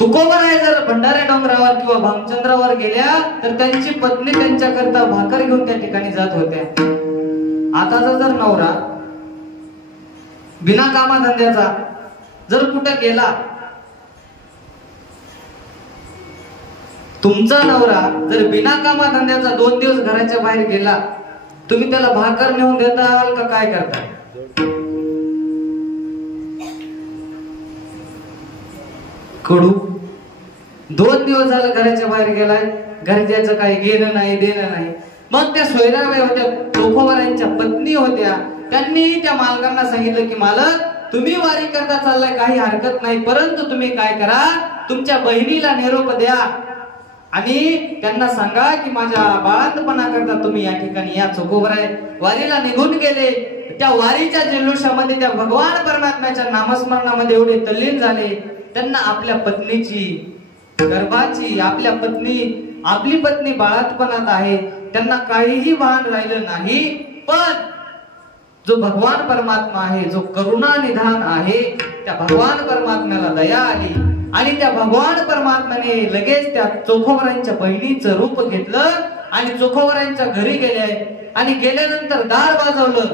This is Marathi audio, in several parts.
तुकोबराय जर भंडारा डोंगरावर किंवा भामचंद्रावर गेल्या तर त्यांची पत्नी त्यांच्याकरता भाकर घेऊन त्या ठिकाणी जात होत्या. आताचा जर नवरा बिना कामाधंद्याचा जर कुठे गेला, तुमचा नवरा जर बिना कामाधंद्याचा 2 दिवस घराच्या बाहेर गेला, तुम्ही त्याला भाकर नेऊन देताल का काय करता? कडू. 2 दिवस झालं घराच्या बाहेर गेलाय, घरच्याचं काही घेणं नाही देणं नाही. मग त्या सोयराबाई होत्या, तुकोबरायांच्या पत्नी होत्या, त्यांनी त्या मालकांना सांगितलं की मालक, तुम्ही वारी करता चाललाय काही हरकत नाही, परंतु तुम्ही काय करा, तुमच्या बहिणीला निरोप द्या आणि त्यांना सांगा की माझ्या बाळंतपणा करता तुम्ही या ठिकाणी या. तुकोबराय वारीला निघून गेले. त्या वारीच्या जल्लोषामध्ये त्या भगवान परमात्म्याच्या नामस्मरणामध्ये एवढे तल्लीन झाले, त्यांना आपल्या पत्नीची गर्भाची, आपली पत्नी बाळंतपणात आहे, त्यांना काहीही भान राहिलं नाही. पण जो भगवान परमात्मा आहे, जो करुणा निधान आहे, त्या भगवान परमात्म्याला दया आली आणि त्या भगवान परमात्म्याने लगेच त्या तुकोबरायांच्या बहिणीचं रूप घेतलं आणि तुकोबरायांच्या घरी गेले आणि गेल्यानंतर दार वाजवलं.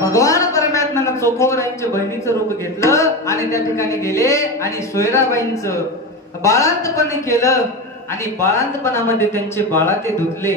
भगवान परमात्म्यानं तुकोबरायांच्या बहिणीचं रूप घेतलं आणि त्या ठिकाणी गेले आणि सोयराबाईंचं बाळंतपण केलं आणि बाळंतपणामध्ये त्यांचे बाळा ते धुतले.